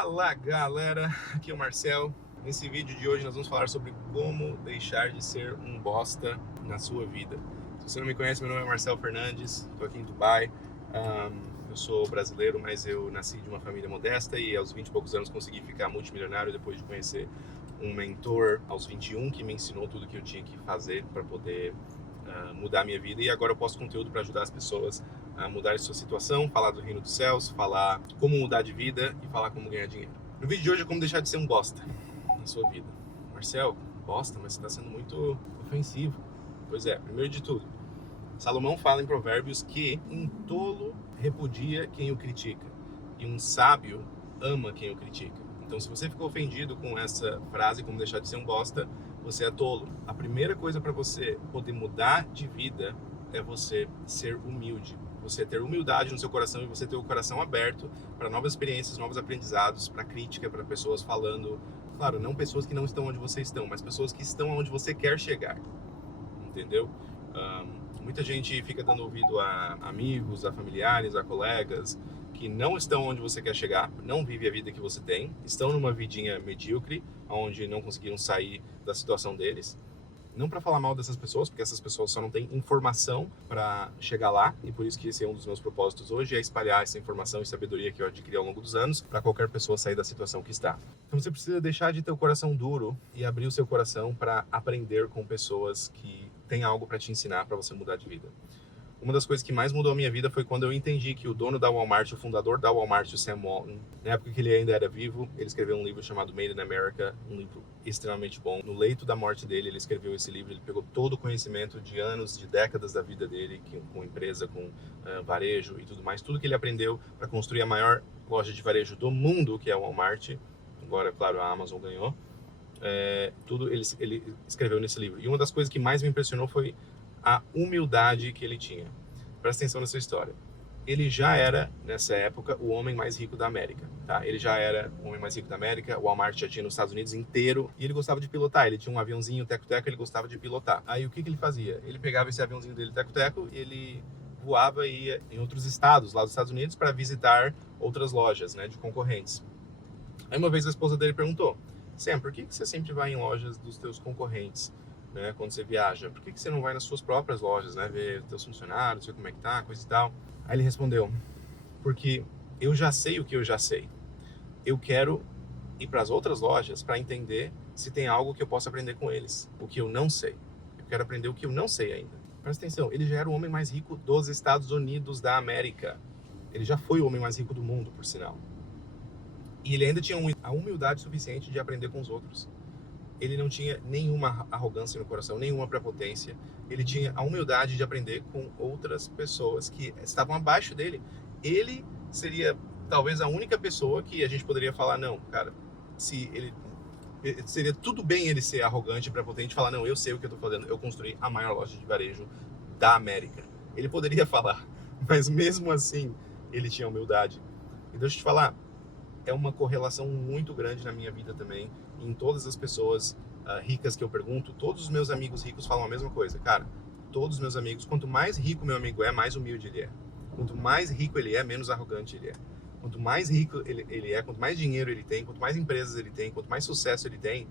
Fala galera, aqui é o Marcel. Nesse vídeo de hoje nós vamos falar sobre como deixar de ser um bosta na sua vida. Se você não me conhece, meu nome é Marcel Fernandes, estou aqui em Dubai. Eu sou brasileiro, mas eu nasci de uma família modesta e aos 20 e poucos anos consegui ficar multimilionário depois de conhecer um mentor aos 21 que me ensinou tudo que eu tinha que fazer para poder mudar a minha vida, e agora eu posto conteúdo para ajudar as pessoas a mudar a sua situação, falar do reino dos céus, falar como mudar de vida e falar como ganhar dinheiro. No vídeo de hoje é como deixar de ser um bosta na sua vida. Marcel, bosta, mas você está sendo muito ofensivo. Pois é, primeiro de tudo, Salomão fala em Provérbios que um tolo repudia quem o critica e um sábio ama quem o critica. Então, se você ficou ofendido com essa frase, como deixar de ser um bosta, você é tolo. A primeira coisa para você poder mudar de vida é você ser humilde. Você ter humildade no seu coração e você ter o coração aberto para novas experiências, novos aprendizados, para crítica, para pessoas falando. Claro, não pessoas que não estão onde você estão, mas pessoas que estão onde você quer chegar. Entendeu? Muita gente fica dando ouvido a amigos, a familiares, a colegas que não estão onde você quer chegar, não vivem a vida que você tem, estão numa vidinha medíocre, onde não conseguiram sair da situação deles. Não para falar mal dessas pessoas, porque essas pessoas só não têm informação para chegar lá, e por isso que esse é um dos meus propósitos hoje, é espalhar essa informação e sabedoria que eu adquiri ao longo dos anos para qualquer pessoa sair da situação que está. Então você precisa deixar de ter o coração duro e abrir o seu coração para aprender com pessoas que têm algo para te ensinar para você mudar de vida. Uma das coisas que mais mudou a minha vida foi quando eu entendi que o dono da Walmart, o fundador da Walmart, o Sam Walton, na época que ele ainda era vivo, ele escreveu um livro chamado Made in America, um livro extremamente bom. No leito da morte dele, ele escreveu esse livro, ele pegou todo o conhecimento de anos, de décadas da vida dele, com empresa, com varejo e tudo mais, tudo que ele aprendeu para construir a maior loja de varejo do mundo, que é a Walmart. Agora, claro, a Amazon ganhou. Tudo ele escreveu nesse livro. E uma das coisas que mais me impressionou foi a humildade que ele tinha. Presta atenção nessa história. Ele já era, nessa época, o homem mais rico da América, tá? Ele já era o homem mais rico da América, o Walmart já tinha nos Estados Unidos inteiro, e ele gostava de pilotar. Ele tinha um aviãozinho teco-teco, ele gostava de pilotar. Aí o que ele fazia? Ele pegava esse aviãozinho dele teco-teco, ele voava e ia em outros estados, lá dos Estados Unidos, para visitar outras lojas, né, de concorrentes. Aí uma vez a esposa dele perguntou: Sam, por que você sempre vai em lojas dos teus concorrentes, né, quando você viaja? Por que você não vai nas suas próprias lojas, né, ver os teus funcionários, ver como é que tá, coisa e tal? Aí ele respondeu: porque eu já sei o que eu já sei. Eu quero ir para as outras lojas para entender se tem algo que eu possa aprender com eles, o que eu não sei. Eu quero aprender o que eu não sei ainda. Presta atenção, ele já era o homem mais rico dos Estados Unidos da América. Ele já foi o homem mais rico do mundo, por sinal. E ele ainda tinha a humildade suficiente de aprender com os outros. Ele não tinha nenhuma arrogância no coração, nenhuma prepotência. Ele tinha a humildade de aprender com outras pessoas que estavam abaixo dele. Ele seria talvez a única pessoa que a gente poderia falar: não, cara, se ele seria tudo bem ele ser arrogante, prepotente e falar: não, eu sei o que eu estou fazendo, eu construí a maior loja de varejo da América. Ele poderia falar, mas mesmo assim ele tinha humildade. E deixa eu te falar, é uma correlação muito grande na minha vida também, em todas as pessoas ricas que eu pergunto. Todos os meus amigos ricos falam a mesma coisa, cara. Todos os meus amigos, quanto mais rico meu amigo é, mais humilde ele é. Quanto mais rico ele é, menos arrogante ele é. Quanto mais rico ele é, quanto mais dinheiro ele tem, quanto mais empresas ele tem, quanto mais sucesso ele tem,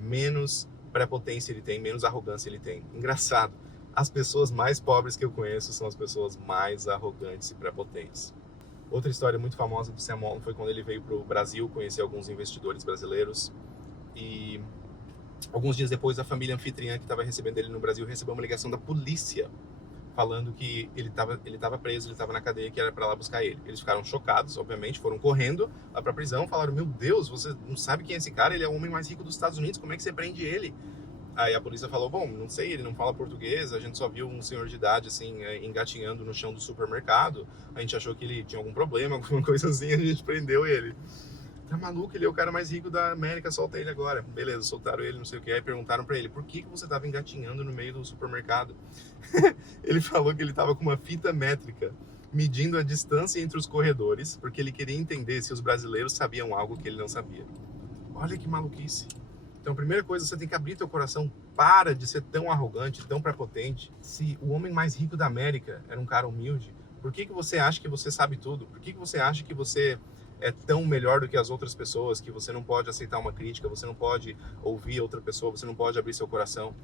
menos prepotência ele tem, menos arrogância ele tem. Engraçado, as pessoas mais pobres que eu conheço são as pessoas mais arrogantes e prepotentes. Outra história muito famosa do Sam Walton foi quando ele veio para o Brasil conhecer alguns investidores brasileiros, e alguns dias depois a família anfitriã que estava recebendo ele no Brasil recebeu uma ligação da polícia falando que ele estava preso, ele estava na cadeia, que era para lá buscar ele. Eles ficaram chocados, obviamente, foram correndo lá para a prisão, falaram: meu Deus, você não sabe quem é esse cara? Ele é o homem mais rico dos Estados Unidos, como é que você prende ele? Aí a polícia falou: bom, não sei, ele não fala português, a gente só viu um senhor de idade, assim, engatinhando no chão do supermercado, a gente achou que ele tinha algum problema, alguma coisa assim, a gente prendeu ele. Tá maluco, ele é o cara mais rico da América, solta ele agora. Beleza, soltaram ele, não sei o que, aí perguntaram pra ele: por que você tava engatinhando no meio do supermercado? Ele falou que ele tava com uma fita métrica, medindo a distância entre os corredores, porque ele queria entender se os brasileiros sabiam algo que ele não sabia. Olha que maluquice. Então, a primeira coisa, você tem que abrir teu coração. Para de ser tão arrogante, tão prepotente. Se o homem mais rico da América era um cara humilde, por que você acha que você sabe tudo? Por que você acha que você é tão melhor do que as outras pessoas, que você não pode aceitar uma crítica, você não pode ouvir outra pessoa, você não pode abrir seu coração.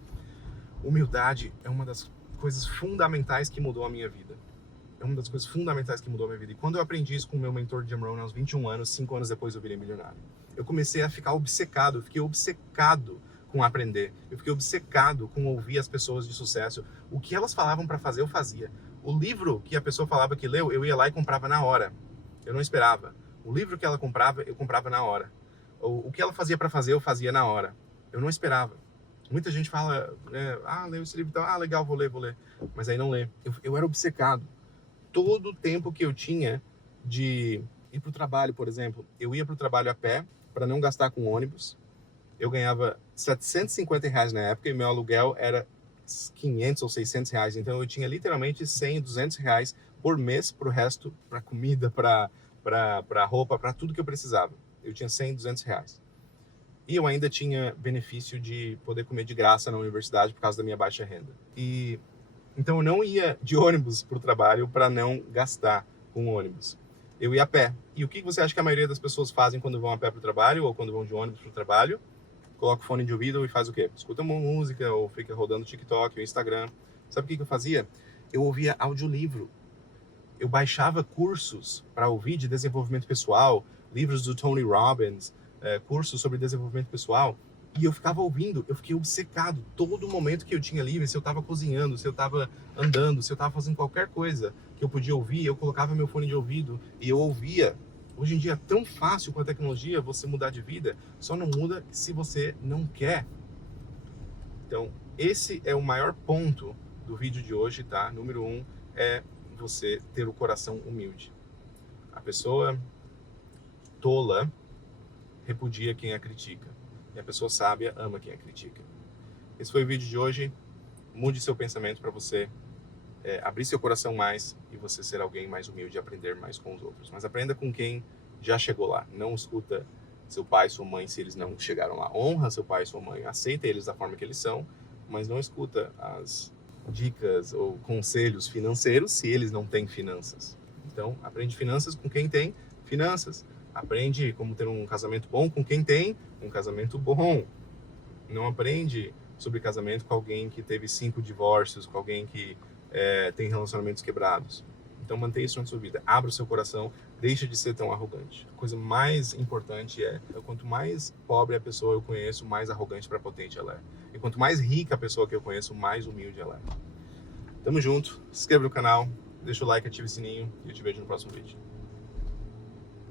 Humildade é uma das coisas fundamentais que mudou a minha vida. É uma das coisas fundamentais que mudou a minha vida. E quando eu aprendi isso com o meu mentor Jim Rohn aos 21 anos, 5 anos depois eu virei milionário. Eu comecei a ficar obcecado, eu fiquei obcecado com aprender. Eu fiquei obcecado com ouvir as pessoas de sucesso. O que elas falavam para fazer, eu fazia. O livro que a pessoa falava que leu, eu ia lá e comprava na hora. Eu não esperava. O livro que ela comprava, eu comprava na hora. O que ela fazia para fazer, eu fazia na hora. Eu não esperava. Muita gente fala, né, leu esse livro, então, legal, vou ler. Mas aí não lê. Eu era obcecado. Todo o tempo que eu tinha de ir para o trabalho, por exemplo, eu ia para o trabalho a pé, para não gastar com ônibus. Eu ganhava R$750 na época e meu aluguel era 500 ou 600 reais. Então eu tinha literalmente 100, 200 reais por mês para o resto, para comida, para roupa, para tudo que eu precisava. Eu tinha 100, 200 reais. E eu ainda tinha benefício de poder comer de graça na universidade por causa da minha baixa renda. Então eu não ia de ônibus para o trabalho para não gastar com ônibus. Eu ia a pé. E o que você acha que a maioria das pessoas fazem quando vão a pé para o trabalho ou quando vão de ônibus para o trabalho? Coloca o fone de ouvido e faz o quê? Escuta uma música ou fica rodando TikTok ou Instagram. Sabe o que eu fazia? Eu ouvia audiolivro. Eu baixava cursos para ouvir de desenvolvimento pessoal, livros do Tony Robbins, cursos sobre desenvolvimento pessoal. E eu ficava ouvindo, eu fiquei obcecado. Todo momento que eu tinha livre, se eu estava cozinhando, se eu estava andando, se eu estava fazendo qualquer coisa que eu podia ouvir, eu colocava meu fone de ouvido e eu ouvia. Hoje em dia é tão fácil com a tecnologia você mudar de vida, só não muda se você não quer. Então, esse é o maior ponto do vídeo de hoje, tá? Número 1 é você ter o coração humilde. A pessoa tola repudia quem a critica. E a pessoa sábia ama quem a critica. Esse foi o vídeo de hoje. Mude seu pensamento para você abrir seu coração mais e você ser alguém mais humilde e aprender mais com os outros. Mas aprenda com quem já chegou lá. Não escuta seu pai e sua mãe se eles não chegaram lá. Honra seu pai e sua mãe. Aceita eles da forma que eles são, mas não escuta as dicas ou conselhos financeiros se eles não têm finanças. Então, aprende finanças com quem tem finanças. Aprende como ter um casamento bom com quem tem um casamento bom. Não aprende sobre casamento com alguém que teve 5 divórcios, com alguém que tem relacionamentos quebrados. Então mantenha isso na sua vida. Abra o seu coração, deixa de ser tão arrogante. A coisa mais importante quanto mais pobre a pessoa eu conheço, mais arrogante para potente ela é. E quanto mais rica a pessoa que eu conheço, mais humilde ela é. Tamo junto, se inscreva no canal, deixa o like, ative o sininho e eu te vejo no próximo vídeo.